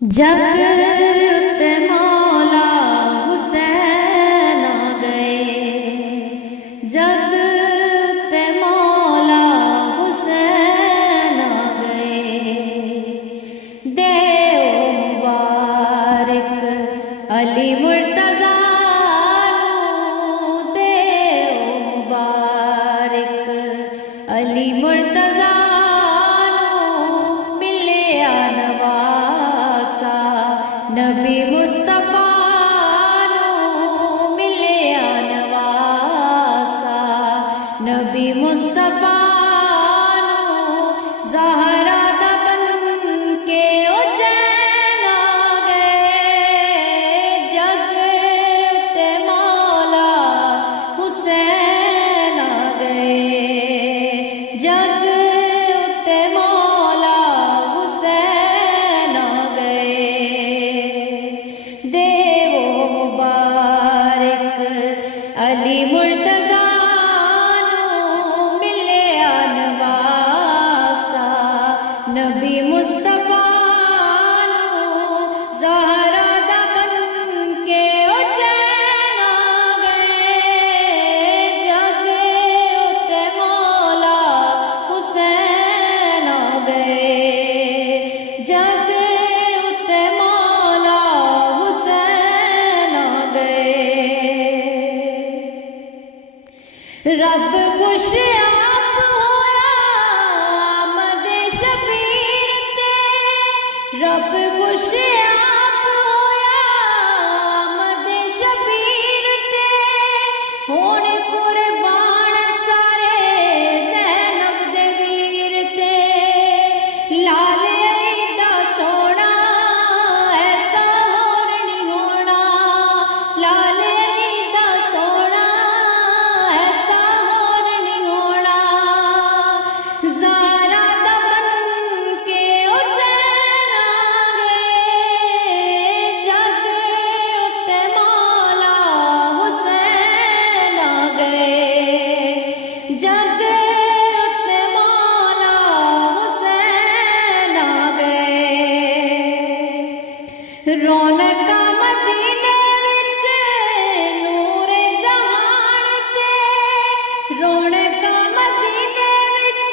جگ تے مولا حسین آ گئے، جگ تے مولا حسین آ گئے، دیو مبارک علی مرتضیٰ نو، دیو مبارک علی مرتضیٰ نبی مصطفیٰ نو ملیا نواسا، نبی مصطفیٰ نو زہرا دا بن کے اجین آ گئے، جگ تے مولا حسین آ گئے، جگ تے مولا حسین آ گئے، دیو مبارک علی مرتضیٰ نو ملیا نواسا، نبی مصطفیٰ نو زہرا دا بن کے اجین آ گئے، جگ تے مولا حسین آ گئے، جگ تے مولا رب خوش آپ ہویا آمد شبیر تے، رب خوش آپ ہویا آمد شبیر تے، ہون قربان سارے زینب دے ویر تے، لال علی دا سونا ایسا ہور نہیں ہونا، لال علی دا سونا ایسا ہور نہیں ہونا، زہرا دا بن کے اجین آ گئے، جگ تے مولا حسین آ گئے، جگ تے مولا حسین آ گئے، رونقاں مدینے وچ نور جہان تے، رونقاں مدینے وچ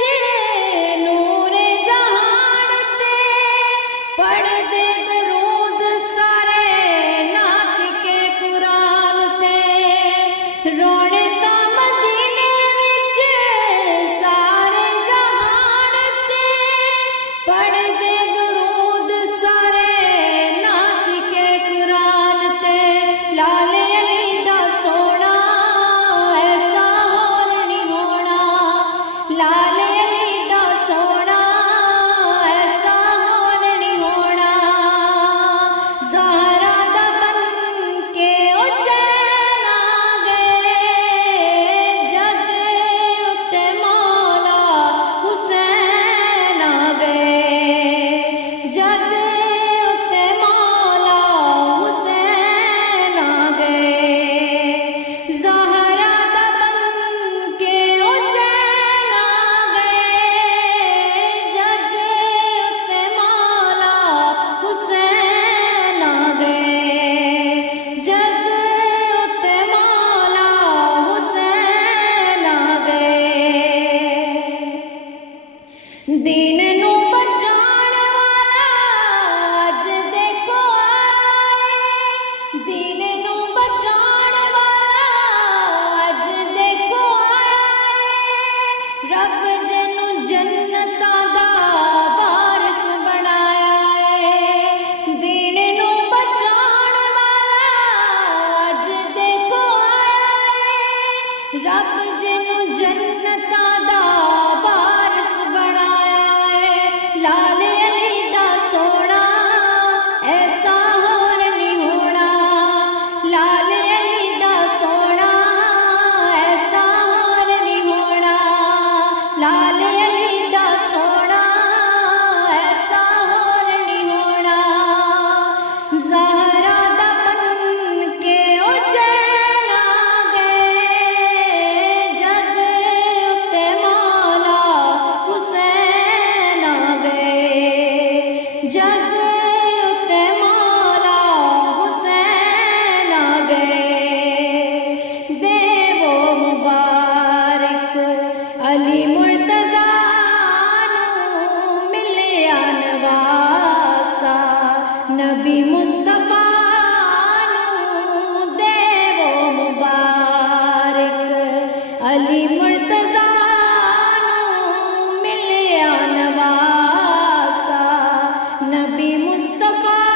نور جہان تے، پڑھ دے درود سارے نعت کے قرآن تے، رونقاں مدینے وچ سارے جہان تے، پڑھ دے درود سارے نعت کے قرآن تے، لال علی دا سونا ایسا ہور نہیں ہونا، لال علی دا سونا ایسا ہور نہیں ہونا، نبی مصطفیٰ نوں دیو مبارک علی مرتضیٰ نوں ملیا نواسا نبی مصطفیٰ